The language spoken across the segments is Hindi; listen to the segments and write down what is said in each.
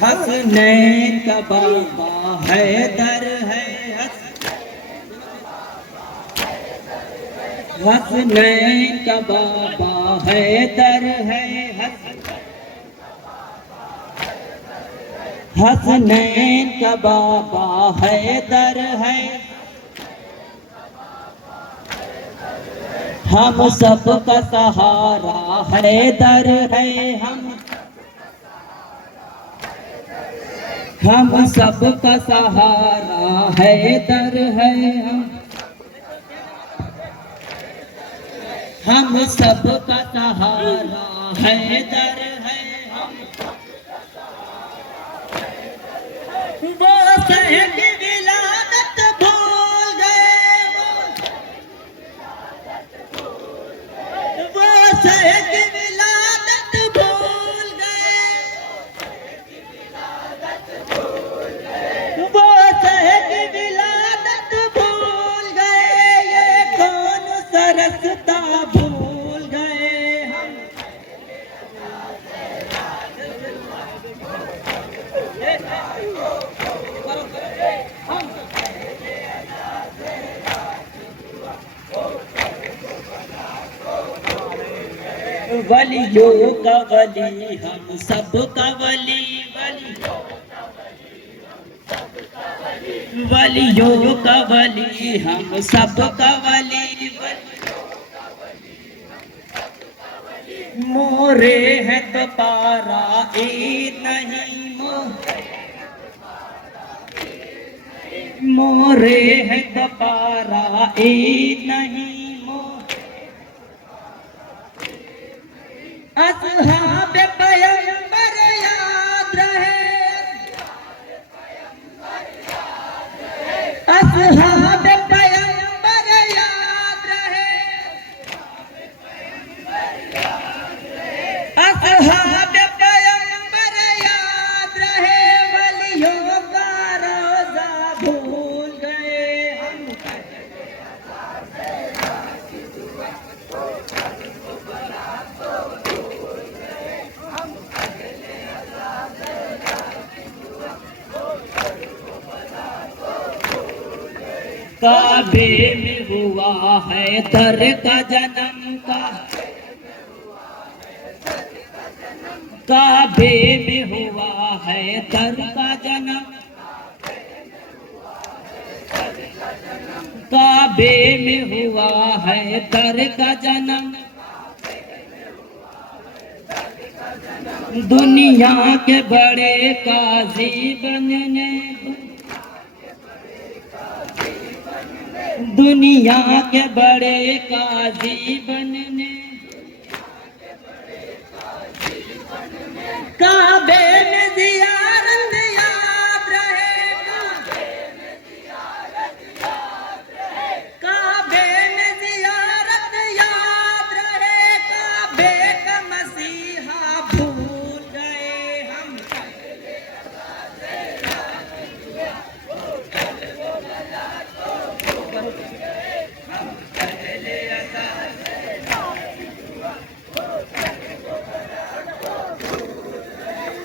हसनैन का बाबा हैदर है, हसनैन का बाबा हैदर है, हसनैन का बाबा हैदर है। हम सबका सहारा हैदर है, हम सबका सहारा हैदर है, हम सबका सहारा हैदर है। वो शहर की विलादत भूल गए, वो शहर की विलादत भूल गए, वो शहर की विलादत भूल गए, ये कौन सा रास्ता भूल गए हम। वलियों का वली हम सब का वली, वलियों का वली हम सब का वली, मोरे है तो पारा ईद नहीं, मोरे है तो पारा ईद नहीं, असहाब पैगंबर याद रहे, असहाब पैगंबर याद रहे, असहाब पैगंबर याद रहे, वलियों का रोज़ा भूल गए हम। काबे में हुआ है दर का जन्म का, काबे में हुआ है दर का जन्म, काबे में हुआ है दर का जन्म, दुनिया के बड़े काजी बनने, दुनिया के बड़े काजी बनने, काबे में ज़ियारत याद रहेगा, काबे में ज़ियारत याद रहे, काबे का मसीहा भूल गए हम।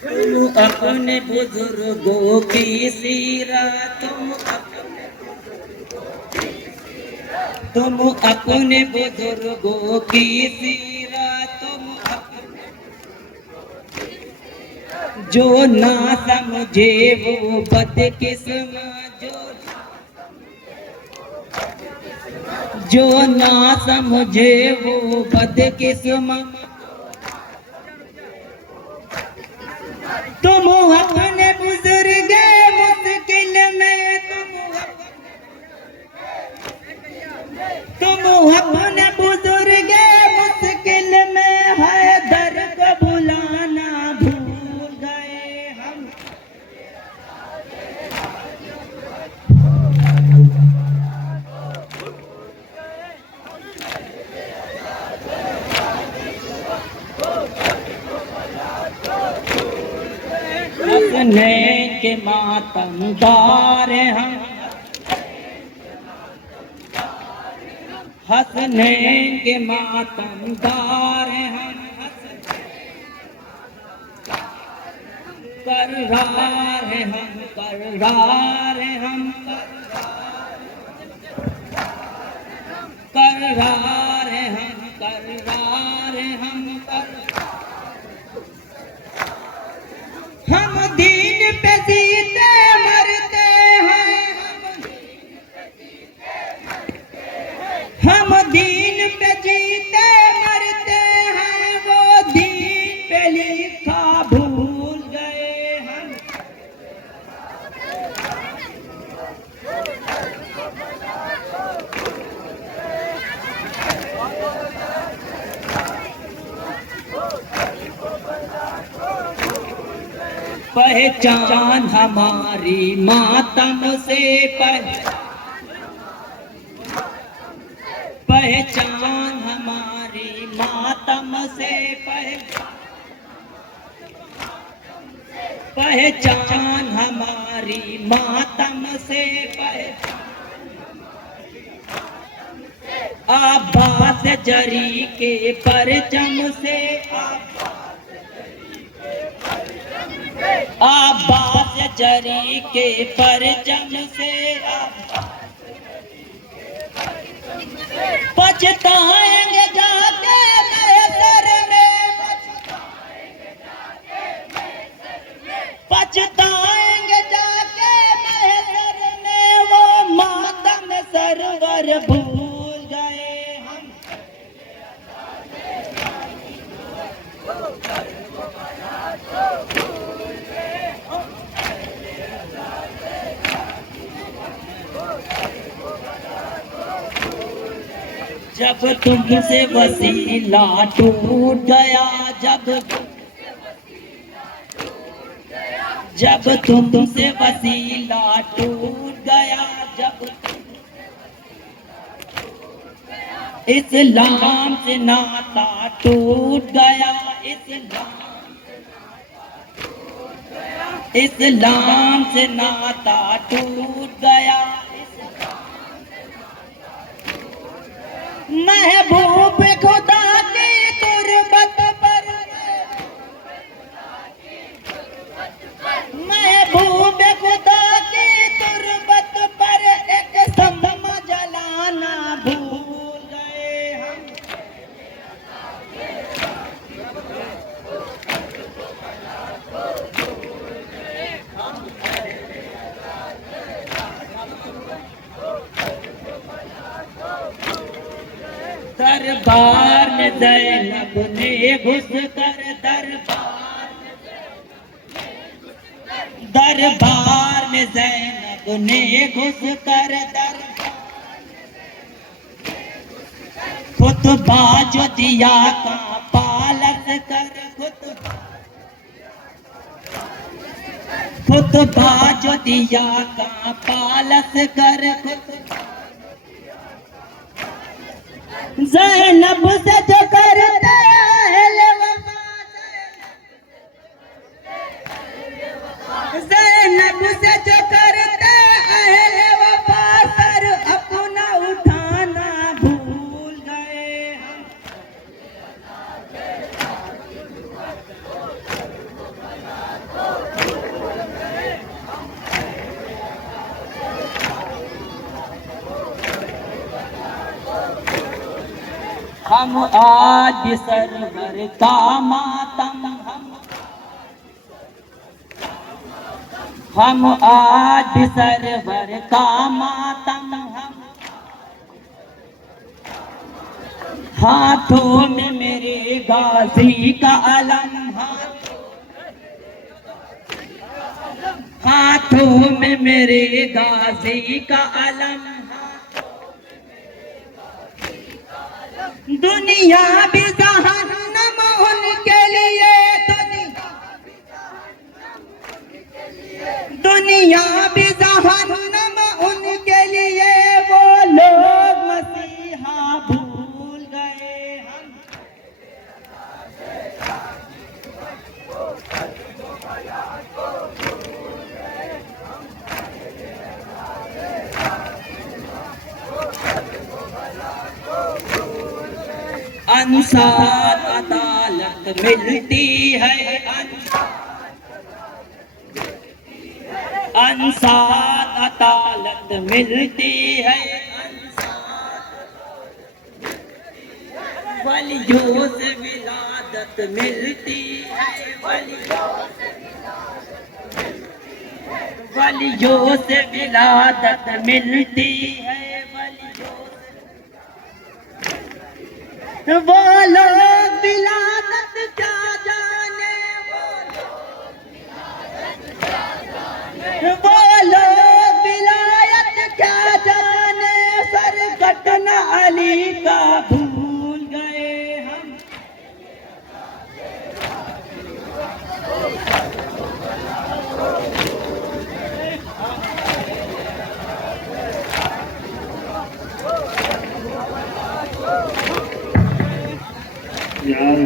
तुम अपने बुजुर्गों की सीरत, तुम अपने बुजुर्गों की सीरत, जो ना समझे वो बदकिस्मत, जो ना समझे वो बदकिस्मत। तुम अपने बुजुर्ग मुश्किल में, तुम अपने बुजुर्ग मुश्किल में हैदर को बुलाना भूल गए हम। हसनैन के मातमदार हम, हसनैन के मातमदार हम, करार है हम, करार है हम, करार है हम, करार है हम, हम दीन पे जीते मरते हैं, हम दीन पे जीते मरते हैं, वो दीन पे लिखा भूल गए हम। पहचान हमारी मातम से पहचान हमारी मातम से पहचान हमारी मातम से आबाद जरी के परचम से आबाद जरी के परचम से पछताएंगे जाके महशर में, पछताएंगे जाके महशर में, वो मातम सरवर भूल गए हम। जब तुमसे वसीला टूट गया, जब तुमसे वसीला टूट गया, जब इस्लाम से नाता टूट गया, इस्लाम से नाता टूट गया, महबूब खुदा की तुरबत पर, महबूब खुदा की तुरबत पर एक समा जलाना भूल गए हम। दरबार में ज़ैनब ने घुस कर, दरबार में ज़ैनब ने घुस कर, खुतबा जो दिया का पालस कर, खुतबा जो दिया का पालस कर, ज़ैनब से जो करते अहले वफा, ज़ैनब से जो करते अहले वफा, सर अपना उठाना भूल गए हम। हम आज सरवर का मातम, हम आज सरवर का मातम, हाथों में मेरे गाजी का अलम, हाथों में मेरे गाजी का अलम, दुनिया भी जहन्नम उनके लिए, दुनिया भी जहन्नम उनके लिए, वो लोग मसीहा भूल गए हम। इंसाफ अदालत मिलती है, अंसात अदालत मिलती है, वलियों से विलादत मिलती है, वलियों से विलादत मिलती है, वो लोग विलादत क्या जाने, वो लोग विलायत क्या जाने, सर कटना अली का भूल गए हम। यार